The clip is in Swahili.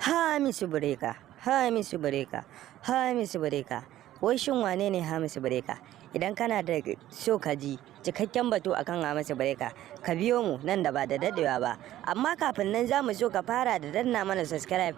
Hamisu Breka, Hamisu Breka, Hamisu Breka. Wai shin wane ne Hamisu Breka? Idan kana da so ka ji cikakken batu akan Hamisu Breka, ka biyo mu nan da ba da dadewa ba. Amma kafin nan za mu so ka fara da danna mana subscribe